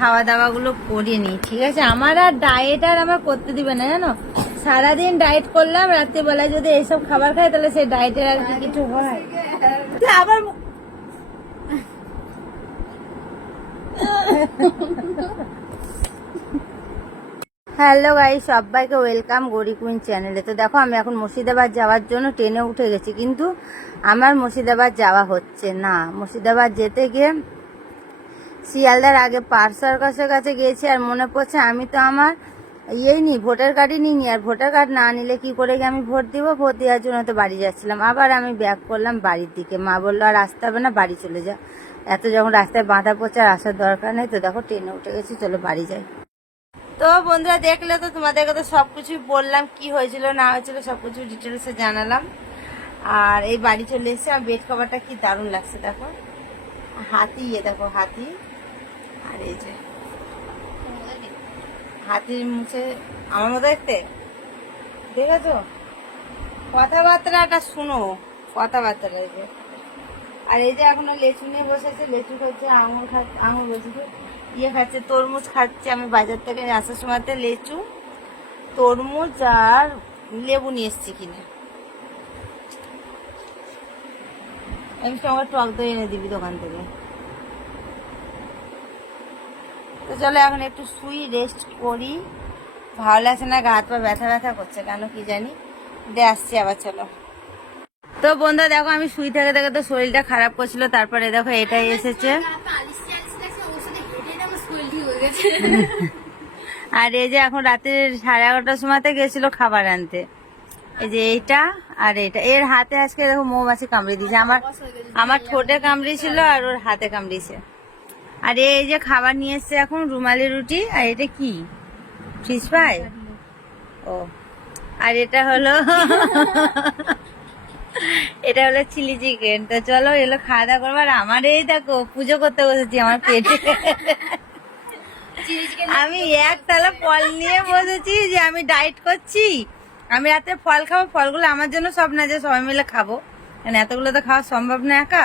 খাওয়া দাওয়া গুলো করিনি, ঠিক আছে? আমার আর ডায়েট আর আমার করতে দিবে না, জানো? সারাদিন ডায়েট করলাম, রাত্রিবেলায় যদি এইসব খাবার খাই, তাহলে সেই ডায়েটের আর কি কিছু হয়? আবার হ্যালো গাই সবাইকে ওয়েলকাম গরি কুইন চ্যানেলে তো দেখো, আমি এখন মুর্শিদাবাদ যাওয়ার জন্য ট্রেনে উঠে গেছি, কিন্তু আমার মুর্শিদাবাদ যাওয়া হচ্ছে না। মুর্শিদাবাদ যেতে গিয়ে শিয়ালদার আগে পার সার্কাসের কাছে গিয়েছি আর মনে পড়ছে আমি তো আমার ইয়েই নি ভোটার কার্ডই নিইনি। আর ভোটার কার্ড না নিলে কি করে আমি ভোট দিব? ভোট দেওয়ার জন্য তো বাড়ি যাচ্ছিলাম। আবার আমি ব্যাক করলাম বাড়ির দিকে। মা বলল, আর আসতে হবে না, বাড়ি চলে যা। এত যখন রাস্তায় বাঁধা পড়ছে আর আসার দরকার নেই, তো দেখো ট্রেনে উঠে গেছি, চলো বাড়ি যাই। তো বন্ধুরা, দেখলে তো তোমাদেরকে তো সব কিছুই বললাম, কি হয়েছিল, না হয়েছিল সব কিছু ডিটেলসে জানালাম। আর এই বাড়ি চলে এসেছে আর বেড কভারটা কি দারুণ লাগছে, দেখো। হাতি ইয়ে দেখো হাতি। আর এই যে। হাতির মুখে আমার মতো দেখতে? দেখেছ? কথাবার্তাটা শুনো, কথাবার্তাটা এই যে। আর এই যে এখনও লেচু নিয়ে বসেছে, লেচু খাচ্ছে, আঙুর খাচ্ছে, আঙুর বলছি ইয়ে খাচ্ছে, তরমুজ খাচ্ছে। আমি বাজার থেকে আসার সময়তে লেচু, তরমুজ আর লেবু নিয়ে এসছি কিনে। আমি আমার টক দই এনে দিবি দোকান থেকে। তো চলো এখন একটু শুই রেস্ট করি। ভালো লাগছে না, গা হাত পা ব্যথা ব্যথা করছে কেন কি জানি। দিয়ে আসছি আবার, চলো। তো বন্ধুরা, দেখো আমি শুই থেকে থেকে তো শরীরটা খারাপ করছিল, তারপরে দেখো এটাই এসেছে। আর এই যে এখন রাতে সাড়ে এগারোটার সময়তে গেছিল খাবার আনতে। এই যে এইটা আর এটা এর হাতে আজকে দেখো মৌমাছি কামড়ে দিয়েছে। আমার আমার ঠোঁটে কামড়িয়েছিল আর ওর হাতে কামড়িয়েছে। আর এই যে খাবার নিয়ে এসছে এখন রুমালি রুটি আর এটা কি? ফিশ ফ্রাই ও আর এটা হলো এটা হলো চিলি চিকেন। তো চলো এলো খাওয়া দাওয়া করব আর আমার এই দেখো পুজো করতে বসেছি আমার পেটে। আমি এক তালা ফল নিয়ে বসেছি যে আমি ডায়েট করছি। আমি রাতে ফল খাব ফলগুলো আমার জন্য সব না যে সবাই মিলে খাব। কারণ এতগুলো তো খাওয়া সম্ভব না একা।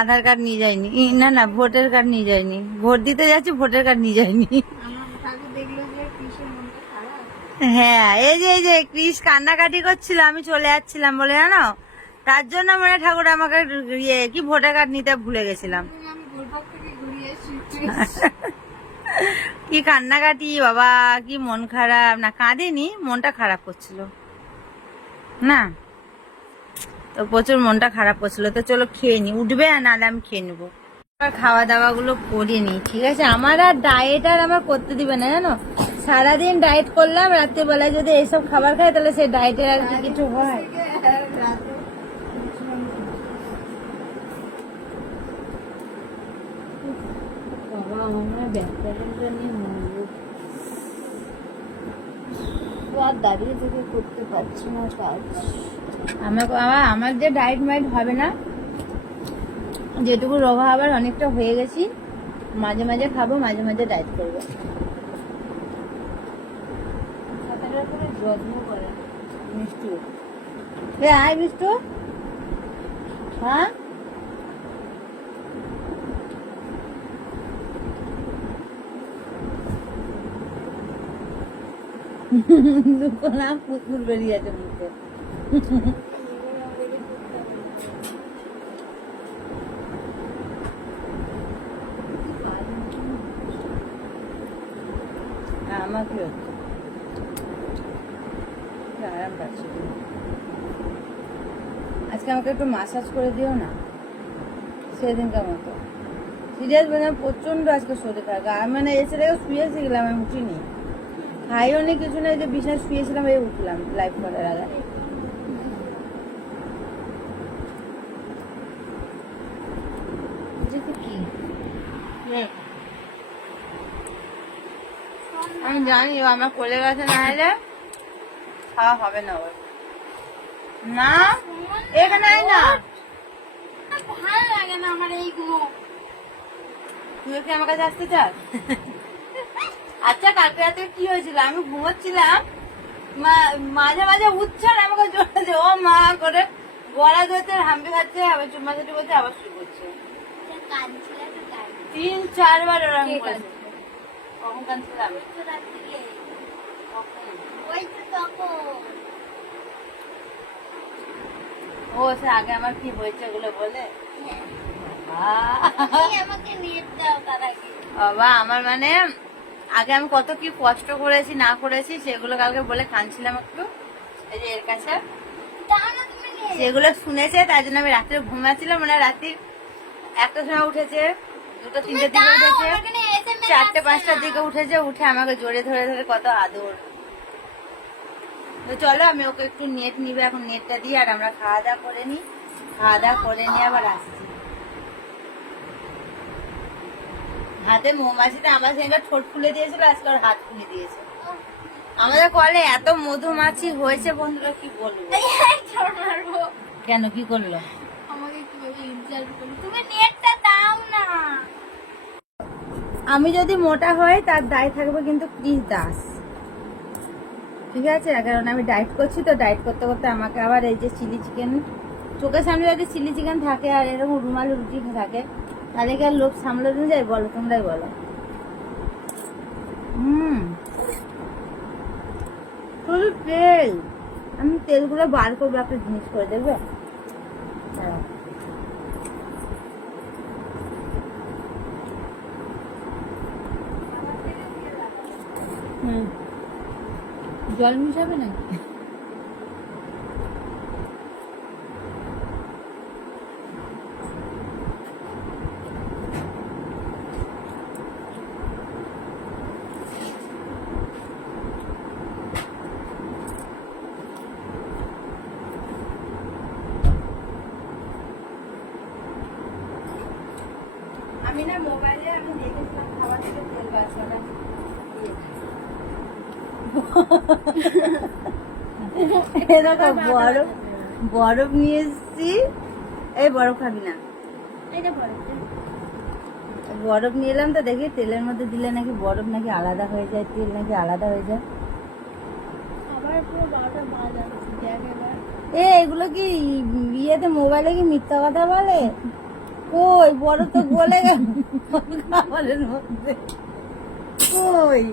আধার কার্ড নিয়ে যায়নি। না না, ভোটার কার্ড নিয়ে যায়নি। ভোট দিতে যাচ্ছি, ভোটার কার্ড নিয়ে যাইনি আমার ঠাকুর দেখল যে কিসের মনটা খারাপ হ্যাঁ এই যে এই যে ক্রিস কান্নাকাটি করছিল, আমি চলে যাচ্ছিলাম বলে, জানো? তার জন্য মানে ঠাকুর আমাকে ইয়ে কি ভোটার কার্ড নিতে ভুলে গেছিলাম। কি কান্নাকাটি, বাবা, কি মন খারাপ। না, কাঁদেনি, মনটা খারাপ করছিল। না? তো প্রচুর মনটা খারাপ করছিল। তো চলো খেয়ে নি। উঠবে আর নাহলে আমি খেয়ে নেব। খাওয়া দাওয়া গুলো করিনি ঠিক আছে? আমার আর ডায়েট আর আমার করতে দিবে না, জানো? সারাদিন ডায়েট করলাম, রাত্রিবেলায় যদি এইসব খাবার খাই, তাহলে সেই ডায়েটের আর কিছু হয়? দাঁড়িয়ে থেকে করতে পারছি না কাজ। আমার আমার যে ডায়েট মাইট হবে না যেটুকু রোগা আবার অনেকটা হয়ে গেছি মাঝে মাঝে খাব মাঝে মাঝে ডায়েট করব। যত্ন করে মিষ্টু। রে আয় মিষ্টু। হ্যাঁ? না কুকুর বেরিয়ে আছে মুখে। আমার কি হচ্ছে কি আরাম পাচ্ছি খুব। আজকে আমাকে একটু মাসাজ করে দিও না সেদিনকার মতো সিরিয়াস মানে প্রচণ্ড আজকে শরীর খারাপ আমি মানে এসে রেখে শুয়েছি গেলাম আমি উঠিনি খাইও নি কিছু না এই যে বিছানায় শুয়েছিলাম এই উঠলাম লাইভ করার আগে এটা কি আমি জানি ও আমার কোলে গেছে না হলে খাওয়া হবে না ওর। না? এখানে আয় না। ভালো লাগে না আমার এইগুলো। তুই কি আমার কাছে আসতে চাস? আচ্ছা কালকে রাতে কি হয়েছিল? আমি ঘুমোচ্ছিলাম। মা- মাঝে মাঝে উচ্ছার আমাকে জোরে ও মা করে গলা ধরতে হাম্পি খাচ্ছে আবার চুম্মা করছে আবার শুরু করছে। তিন চারবার ওরকম করেছে কখন কাঁদছিলাম ও সে আগে আমার কি হয়েছে ওগুলো বলে? হ্যাঁ। বাবা। আমার মানে আগে আমি কত কি কষ্ট করেছি না করেছি সেগুলো কালকে বলে কাঁদছিলাম একটু। এই যে এর কাছে। সেগুলো শুনেছে তাই জন্য আমি রাত্রে ঘুমাচ্ছিলাম। মানে রাত্রি একটা সময় উঠেছে। দুটো তিনটের দিকে উঠেছে। চারটে পাঁচটার দিকে উঠেছে উঠে আমাকে জোরে ধরে ধরে কত আদর। তো চলো আমি ওকে একটু নেট নিবে এখন নেটটা দিয়ে আর আমরা খাওয়া দাওয়া করে নিই। খাওয়া দাওয়া করে নিয়ে আবার আসছি। হাতে মৌমাছিটা আমার সেদিনটা ঠোঁট ফুলে দিয়েছিল আজকে ওর হাত খুলে দিয়েছে। আমাদের কলে এত মধুমাছি হয়েছে বন্ধুরা কি বলব। কেন কি করল? আমাকে ইনসাল্ট করল। তুমি নেটটা আমি যদি মোটা হই, তার দায় থাকবে কিন্তু ক্রিস দাস। ঠিক আছে? কারণ আমি ডায়েট করছি তো ডায়েট করতে করতে আমাকে আবার এই যে চিলি চিকেন চোখের সামনে যদি চিলি চিকেন থাকে আর এরকম রুমালি রুটি থাকে, তাহলে কি আর লোক সামলানো যায়? বলো, তোমরাই বলো। হুম। শুধু তেল। আমি তেলগুলো বার করব, একটা জিনিস করে দেখবে? হুম জল মিশাবে নাকি? আমি না মোবাইলে আমি দেখেছিলাম খাবার থেকে তেল এটা তো বরফ বরফ নিয়ে এসছি। এই বরফ খাবি না। বরফ নিয়ে এলাম তো দেখি তেলের মধ্যে দিলে নাকি বরফ নাকি আলাদা হয়ে যায় তেল নাকি আলাদা হয়ে যায়। এ এগুলো কি ইয়েতে মোবাইলে কি মিথ্যা কথা বলে? কই বরফ তো গলে গেল। খাবারের মধ্যে। কই?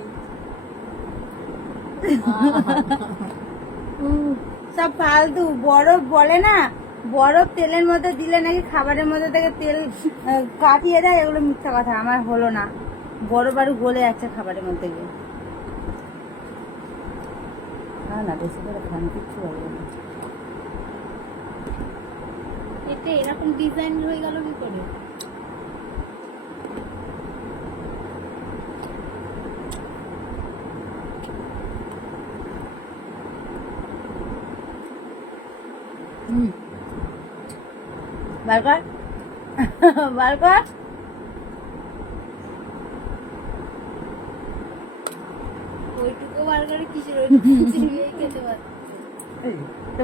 সব ফালতু, বরফ বলে না, বরফ তেলের মধ্যে দিলে নাকি খাবারের মধ্যে থেকে তেল কাটিয়ে দেয়, এগুলো মিথ্যা কথা, আমার হলো না। বরফ আরও গলে যাচ্ছে খাবারের মধ্যে গিয়ে। না না, বেশি করে খান, কিচ্ছু হবে না। এটা এরকম ডিজাইন হয়ে গেল কি করে হুম বার কর বার কর ওইটুকু বার করে কিসের ওইটুকু চিবিয়ে খেতে পারছি। এই, তো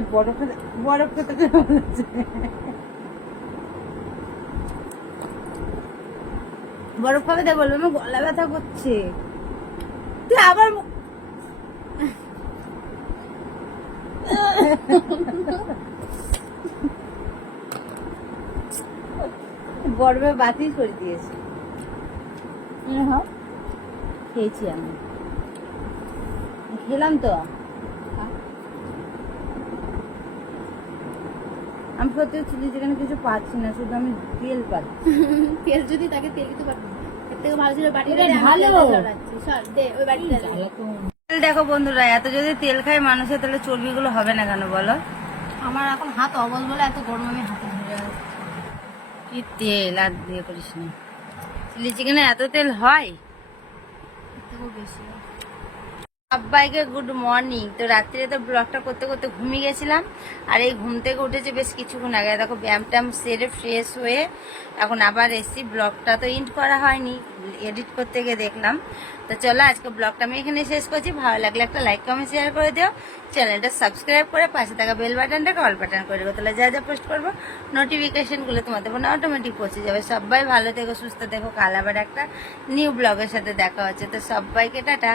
বরফ খাবে তাই বলব আমার গলা ব্যথা করছে। তুই আবার মু- বরফে বাতিল করে দিয়েছে। হ্যাঁ খেয়েছি আমি। খেলাম তো। আমি সত্যি চিলি চিকেন কিছু পাচ্ছি না শুধু আমি তেল পাচ্ছি। তেল যদি তাকে তেল দিতে পারব থেকে ভালো ছিল বাটিটা এটা দে, আমি ভালো। তেলটা ছড়াচ্ছি। সর, দে, ওই বাটিটা তেল দেখো বন্ধুরা এত যদি তেল খায় মানুষের তাহলে চর্বিগুলো হবে না কেন বলো? আমার এখন হাত অবল বলে এত গরম আমি হাতে ধরে। তেল আর দিয়ে করিস না। চিলি চিকেনে এত তেল হয়? বেশি সবাইকে গুড মর্নিং তো রাত্রে তো ব্লগটা করতে করতে ঘুমিয়ে গেছিলাম। আর এই ঘুম থেকে উঠেছে বেশ কিছুক্ষণ আগে। দেখো, ব্যায়াম ট্যাম সেরে ফ্রেশ হয়ে এখন আবার এসছি। ব্লগটা তো ইন্ট করা হয়নি এডিট করতে গিয়ে দেখলাম। তো চলো, আজকে ব্লগটা আমি এখানে শেষ করছি। ভালো লাগলে একটা লাইক কমেন্ট শেয়ার করে দিও। চ্যানেলটা সাবস্ক্রাইব করে পাশে থাকা বেল বাটনটা কল বাটন করে দেবো তাহলে যা যা পোস্ট করব নোটিফিকেশনগুলো তোমাদের ফোনে অটোমেটিক পৌঁছে যাবে। সবাই ভালো থেকো, সুস্থ থেকো। কাল আবার একটা নিউ ব্লগের সাথে দেখা হচ্ছে। তো সবাইকে টাটা।